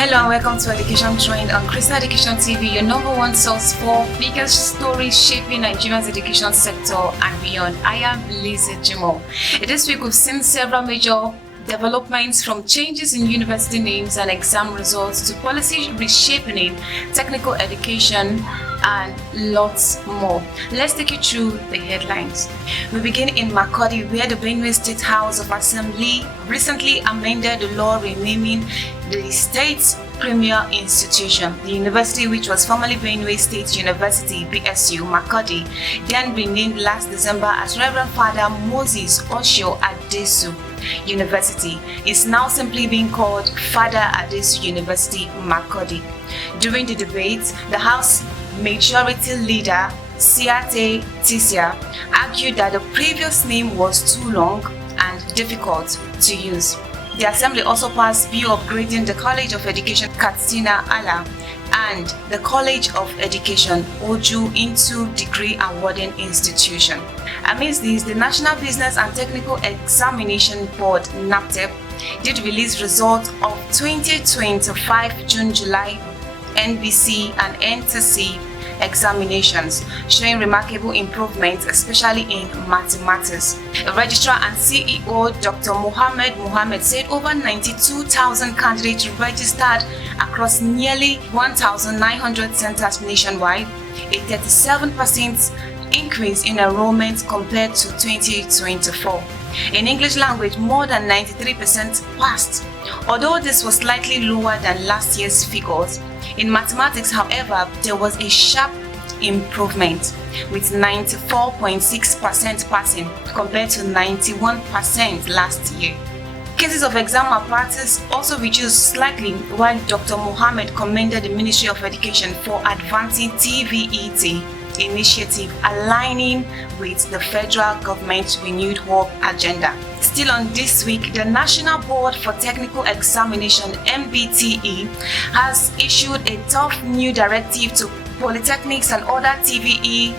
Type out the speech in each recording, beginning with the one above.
Hello and welcome to Education Trend on Crystal Education TV, your number one source for biggest stories shaping Nigeria's education sector and beyond. I am Lizzie Jimo. This week we've seen several major developments, from changes in university names and exam results to policy reshaping technical education and lots more. Let's take you through the headlines. We begin in Makurdi, where the Benue State House of Assembly recently amended the law renaming the state's premier institution. The university, which was formerly Benue State University (BSU) Makurdi, then renamed last December as Reverend Father Moses Osho Adesu University, is now simply being called Father Adesu University Makurdi. During the debate, the House Majority Leader Siate Tisia argued that the previous name was too long and difficult to use. The Assembly also passed bill upgrading the College of Education Katsina Ala and the College of Education Oju into degree awarding institution. Amidst this, the National Business and Technical Examination Board (NABTEB) did release results of 2025 June-July NBC and NTC examinations, showing remarkable improvements, especially in mathematics. The Registrar and CEO Dr. Mohammed said over 92,000 candidates registered across nearly 1,900 centers nationwide, a 37% increase in enrollment compared to 2024. In English language, more than 93% passed, although this was slightly lower than last year's figures. In mathematics, however, there was a sharp improvement, with 94.6% passing compared to 91% last year. Cases of exam malpractice also reduced slightly, while Dr. Mohammed commended the Ministry of Education for advancing TVET initiative, aligning with the federal government's renewed hope agenda. Still on this week, the National Board for Technical Examination (MBTE) has issued a tough new directive to polytechnics and other TVET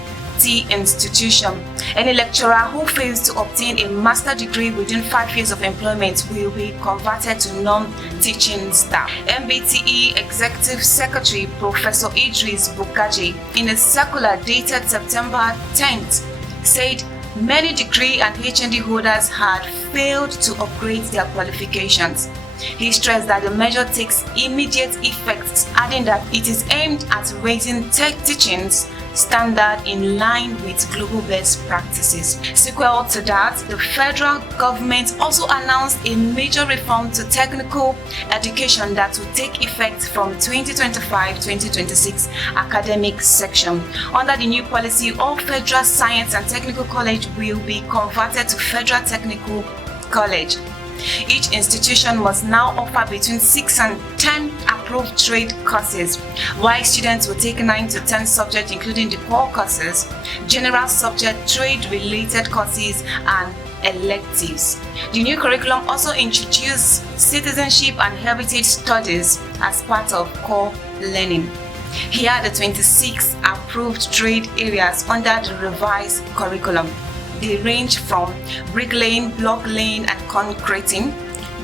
institutions. Any lecturer who fails to obtain a master's degree within 5 years of employment will be converted to non-teaching staff. MBTE Executive Secretary Professor Idris Bukaji, in a circular dated September 10th, said many degree and HND holders had failed to upgrade their qualifications. He stressed that the measure takes immediate effect, adding that it is aimed at raising teaching standard in line with global best practices. Sequel to that, the federal government also announced a major reform to technical education that will take effect from 2025-2026 academic section. Under the new policy, all federal science and technical college will be converted to federal technical college. Each institution must now offer between 6 and 10 approved trade courses, while students will take 9 to 10 subjects including the core courses, general subject, trade-related courses, and electives. The new curriculum also introduced citizenship and heritage studies as part of core learning. Here are the 26 approved trade areas under the revised curriculum. They range from bricklaying, block laying and concreting,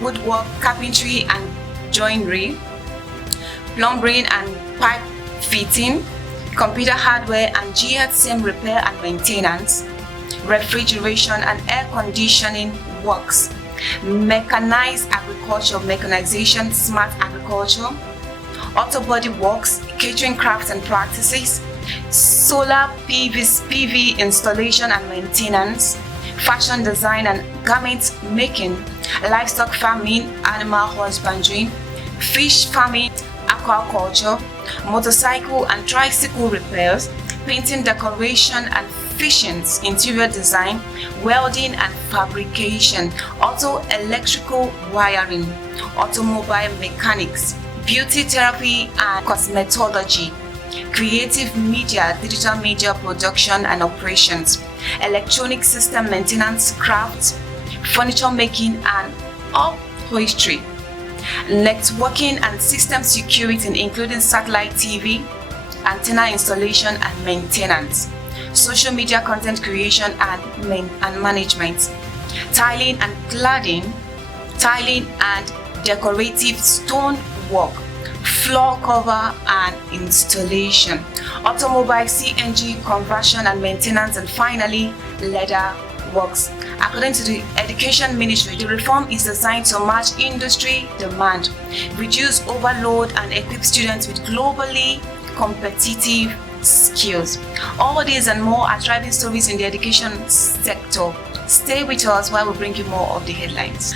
woodwork, carpentry and joinery, plumbing and pipe fitting, computer hardware and GSM repair and maintenance, refrigeration and air conditioning works, mechanized agriculture, mechanization, smart agriculture, auto body works, catering crafts and practices, solar PV installation and maintenance, fashion design and garment making, livestock farming, animal husbandry, fish farming, aquaculture, motorcycle and tricycle repairs, painting, decoration and fishing, interior design, welding and fabrication, auto electrical wiring, automobile mechanics, beauty therapy and cosmetology, creative media, digital media production and operations, electronic system maintenance, crafts, furniture making and upholstery, networking and system security including satellite TV, antenna installation and maintenance, social media content creation and management, tiling and cladding, tiling and decorative stone work, floor cover and installation, automobile CNG conversion and maintenance, and finally leather works. According to the Education Ministry, the reform is designed to match industry demand, reduce overload, and equip students with globally competitive skills. All these and more are driving stories in the education sector. Stay with us while we bring you more of the headlines.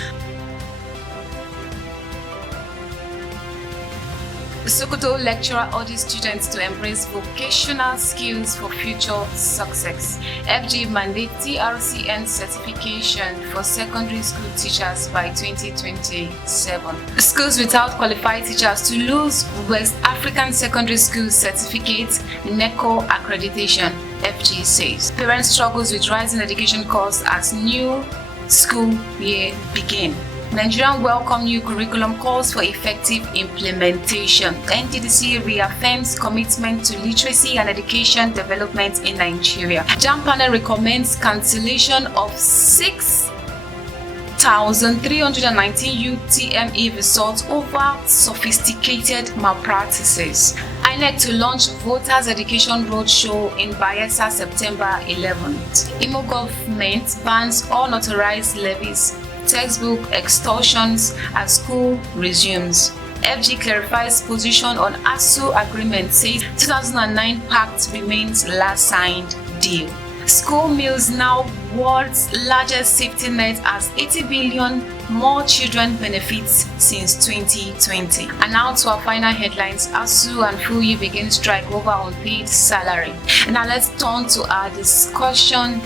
Sokoto lecturer urges students to embrace vocational skills for future success. FG mandates TRCN certification for secondary school teachers by 2027. Schools without qualified teachers to lose West African Secondary School Certificate NECO accreditation, FG says. Parents struggles with rising education costs as new school year begin. Nigerian welcome new curriculum calls for effective implementation. NDDC reaffirms commitment to literacy and education development in Nigeria. JAMB panel recommends cancellation of 6,319 UTME results over sophisticated malpractices. INEC to launch Voters Education Roadshow in Bayelsa September 11th. Imo government bans unauthorized levies, textbook extortions as school resumes. FG clarifies position on ASU agreement, says 2009 pact remains last signed deal. School meals now world's largest safety net as 80 billion more children benefits since 2020. And now to our final headlines. ASU and FUYI begin strike over unpaid salary. Now let's turn to our discussion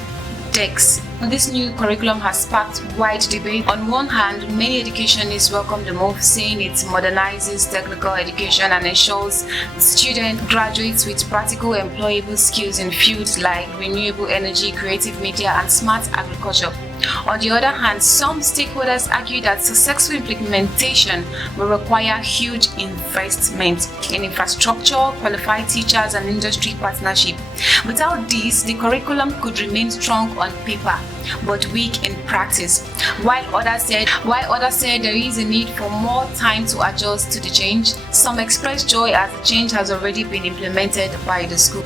decks. This new curriculum has sparked wide debate. On one hand, many educationists welcome the move, saying it modernizes technical education and ensures students graduates with practical employable skills in fields like renewable energy, creative media, and smart agriculture. On the other hand, some stakeholders argue that successful implementation will require huge investment in infrastructure, qualified teachers, and industry partnership. Without this, the curriculum could remain strong on paper but weak in practice. While others said there is a need for more time to adjust to the change, some expressed joy as the change has already been implemented by the school.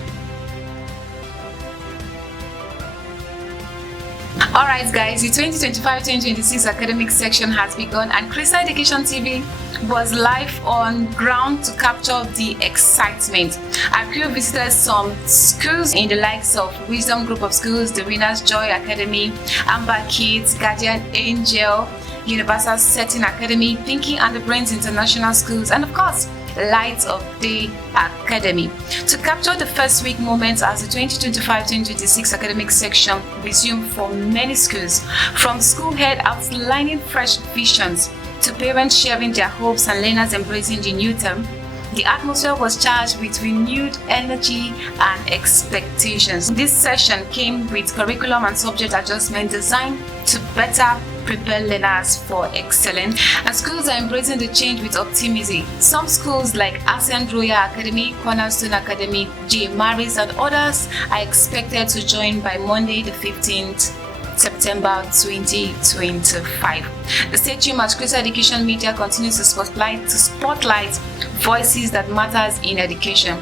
Alright guys, the 2025-2026 academic section has begun and Crystal Education TV was live on ground to capture the excitement. Our crew visited some schools in the likes of Wisdom Group of Schools, the Winners Joy Academy, Amber Kids, Guardian Angel, Universal Setting Academy, Pinky and the Brains International Schools, and of course, Light of Day Academy. To capture the first week moments as the 2025-2026 academic section resumed for many schools, from school head outlining fresh visions to parents sharing their hopes and learners embracing the new term, the atmosphere was charged with renewed energy and expectations. This session came with curriculum and subject adjustment designed to better prepare learners for excellence, and schools are embracing the change with optimism. Some schools like Ascent Royal Academy, Cornerstone Academy, J. Maris, and others are expected to join by Monday the 15th September 2025. The State Team at Crystal Education Media continues to spotlight voices that matters in education,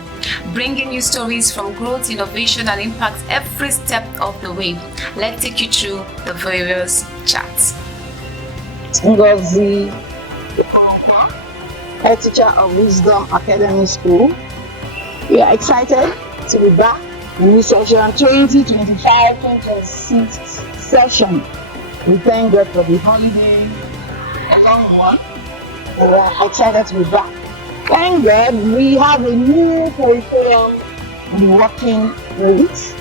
bringing you stories from growth, innovation, and impact every step of the way. Let's take you through the various chats. Ngozi, head teacher of Wisdom Academy School. We are excited to be back in this session 2025-2026 session. We thank God for the holiday everyone. We are excited to be back. Thank God we have a new curriculum we're working with,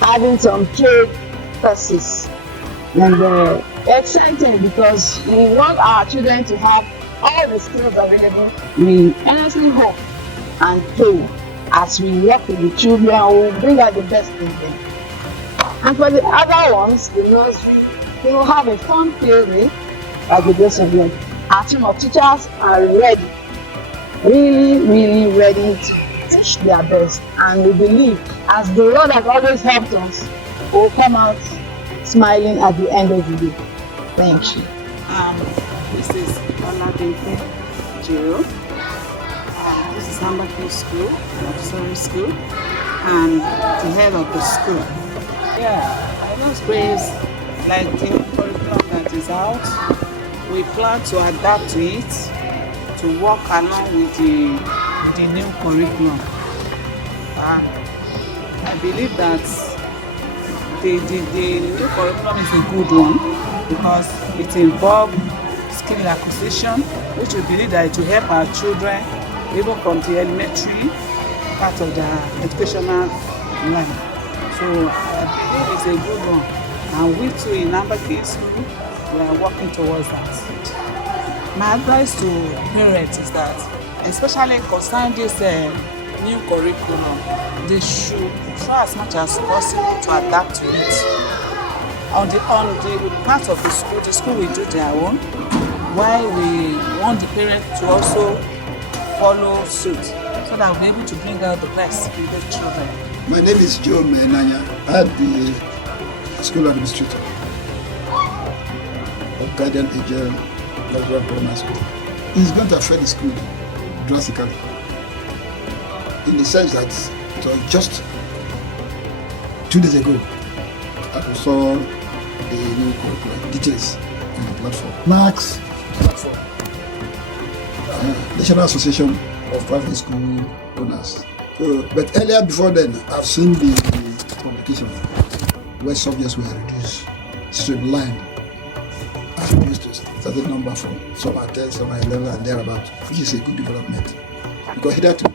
having some trade courses, and we're excited because we want our children to have all the skills available. We honestly hope and pray as we work with the children, we will bring out the best in them. And for the other ones, the nursery, they will have a fun play by the grace of God. Our team of teachers are ready, really ready to teach their best. And we believe, as the Lord has always helped us, we'll come out smiling at the end of the day. Thank you. This is Olabete Jiro. Sambaki School, Montessori School, and the head of the school. Yeah, I just praise like the curriculum that is out. We plan to adapt to it, to work along with the new curriculum. I believe that the new curriculum is a good one because it involves skill acquisition, which we believe that it will help our children even from the elementary part of their educational life. So I believe it's a good one. And we too in Sambaki School, we are working towards that. My advice to parents is that, especially concerning this new curriculum, they should try as much as possible to adapt to it. On the part of the school will do their own, while we want the parents to also follow suit so that we'll be able to bring out the best in the children. My name is Joe Menanya. I'm the school administrator of Guardian Angel Lateral Primary School. It's going to affect the school drastically, in the sense that it was just 2 days ago that we saw the new curriculum details on the platform. NACS platform, National Association of Private School Owners. But earlier, before then, I've seen the publication where subjects were reduced, streamlined, and reduced to a certain number from some are 10, some are 11, and thereabout, which is a good development. Because hitherto,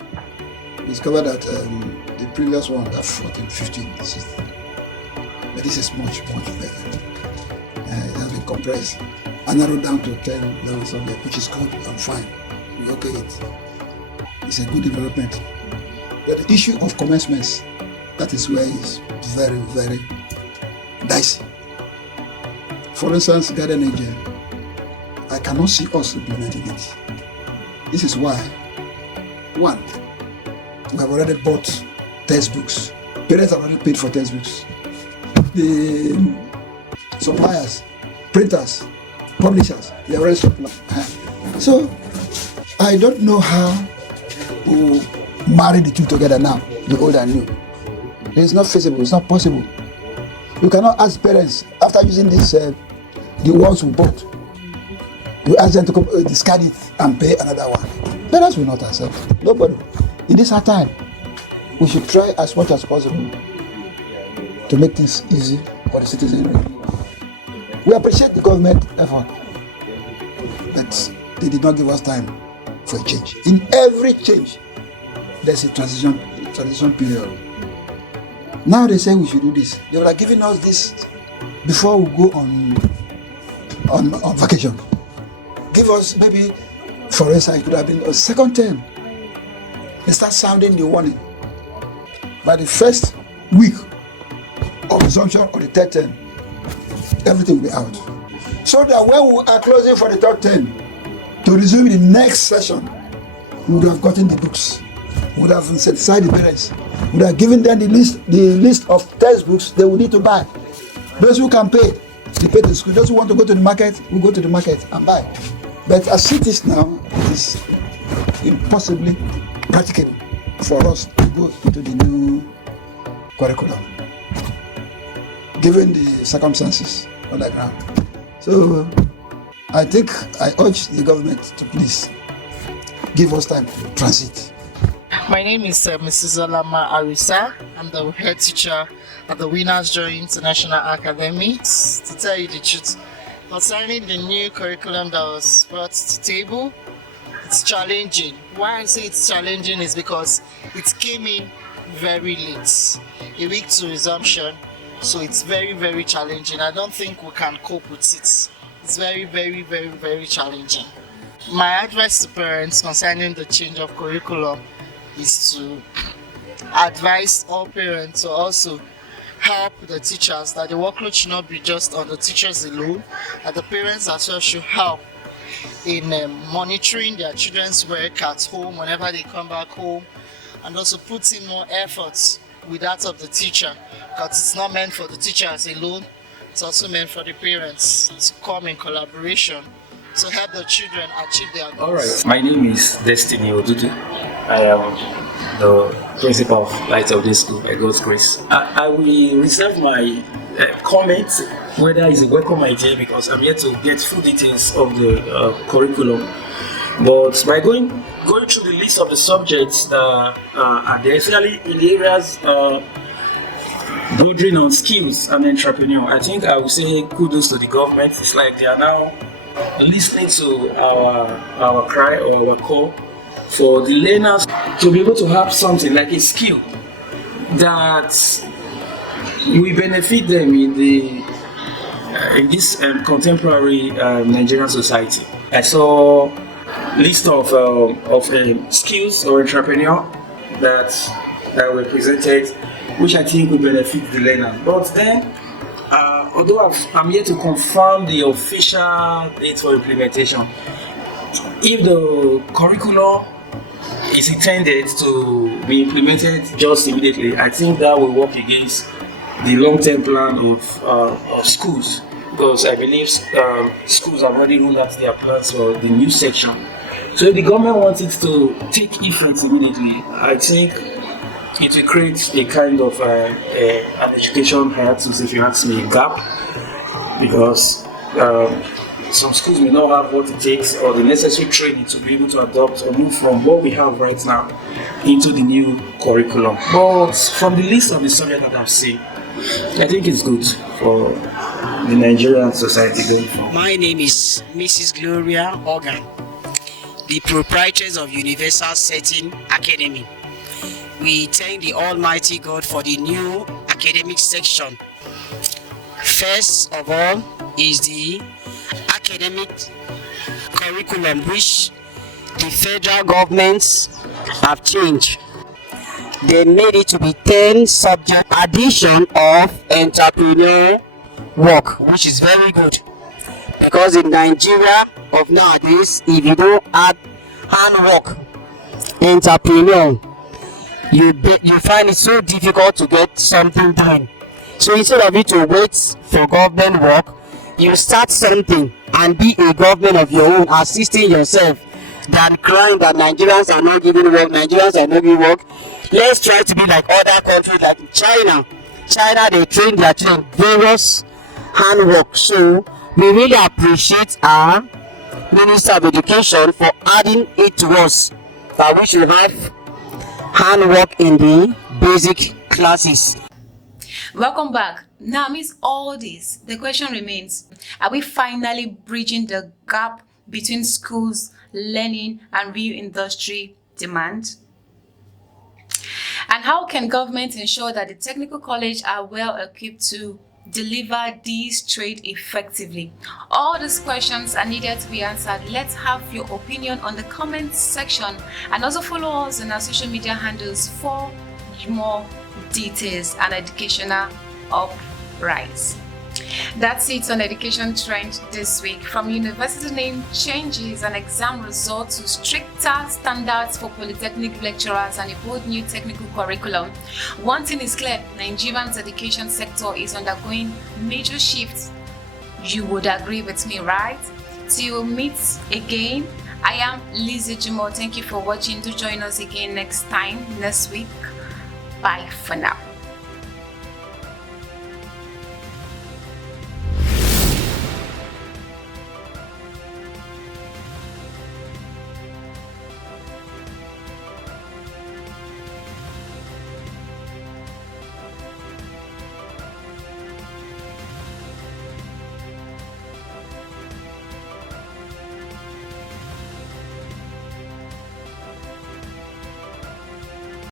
we discovered that the previous one got 14, 15, 16. But this is much, much better. It has been compressed and narrowed down to 10, 11 subjects, which is good and fine. We okay it. It's a good development. But the issue of commencements, that is where it's very, very dicey. For instance, Guardian Angel, I cannot see us implementing it. This is why, one, we have already bought textbooks. Parents have already paid for textbooks. The suppliers, printers, publishers, they are already supplied. So, I don't know how to marry the two together now, the old and new. It's not feasible, it's not possible. You cannot ask parents, after using this, the ones we bought, you ask them to discard it and pay another one. Parents will not accept. Nobody. In this hard time, we should try as much as possible to make things easy for the citizenry. We appreciate the government effort, but they did not give us time for a change. In every change, there's a transition period. Now they say we should do this. They were giving us this before we go on vacation. Give us maybe, for instance, it could have been a second term. They start sounding the warning. By the first week of resumption of the third term, everything will be out. So that when we are closing for the third term, to resume the next session, we would have gotten the books, we would have set aside the parents, we would have given them the list of textbooks they will need to buy. Those who can pay, they pay to school. Those who want to go to the market, will go to the market and buy. But as it is now, it is impossibly practicable for us to go into the new curriculum, given the circumstances on the ground. So I think I urge the government to please give us time to transit. My name is Mrs. Olama Arisa. I'm the head teacher at the Winners Joy International Academy. To tell you the truth, concerning the new curriculum that was brought to the table, it's challenging. Why I say it's challenging is because it came in very late, a week to resumption, so it's very, very challenging. I don't think we can cope with it. It's very, very, very, very challenging. My advice to parents concerning the change of curriculum is to advise all parents to also help the teachers, that the workload should not be just on the teachers alone, that the parents as well should help in monitoring their children's work at home whenever they come back home, and also put in more efforts with that of the teacher, because it's not meant for the teachers alone, it's also meant for the parents to come in collaboration to help the children achieve their goals. All right, my name is Destiny Odudu. I am the principal of Light of This School by God's grace. I will reserve my comments whether it's a welcome idea because I'm yet to get full details of the curriculum. But by going through the list of the subjects that are there, especially in the areas bordering on skills and entrepreneur, I think I will say kudos to the government. It's like they are now listening to our cry or our call for the learners to be able to have something like a skill that will benefit them in this contemporary Nigerian society. I saw list of skills or entrepreneur that were presented, which I think will benefit the learner. But then, although I'm yet to confirm the official date for implementation, if the curriculum is intended to be implemented just immediately, I think that will work against the long-term plan of schools, because I believe schools have already rolled out their plans for the new section. So if the government wants it to take effect immediately, I think it will create a kind of an education hiatus, if you ask me, a gap, because some schools may not have what it takes or the necessary training to be able to adopt or move from what we have right now into the new curriculum. But from the list of the subjects that I've seen, I think it's good for the Nigerian society going forward. My name is Mrs. Gloria Organ, the proprietress of Universal Setting Academy. We thank the Almighty God for the new academic section. First of all is the academic curriculum, which the federal governments have changed. They made it to be 10 subject addition of entrepreneur work, which is very good, because in Nigeria of nowadays, if you don't add handwork, entrepreneur, you find it so difficult to get something done. So instead of you to wait for government work, you start something and be a government of your own, assisting yourself, than crying that Nigerians are not giving work, Nigerians are not giving work. Let's try to be like other countries like China. China, they train their children various handwork. So we really appreciate our Minister of Education for adding it to us, that we should have handwork in the basic classes. Welcome back. Now, amidst all this, the question remains, are we finally bridging the gap between schools, learning, and real industry demand? And how can government ensure that the technical college are well equipped to deliver these trade effectively? All these questions are needed to be answered. Let's have your opinion on the comments section, and also follow us on our social media handles for more details and educational uprise. That's it on Education Trend this week. From university name changes and exam results to stricter standards for polytechnic lecturers and a bold new technical curriculum, one thing is clear: Nigeria's education sector is undergoing major shifts. You would agree with me, right? Till we meet again, I am Lizzie Jimo. Thank you for watching. Do join us again next week. Bye for now.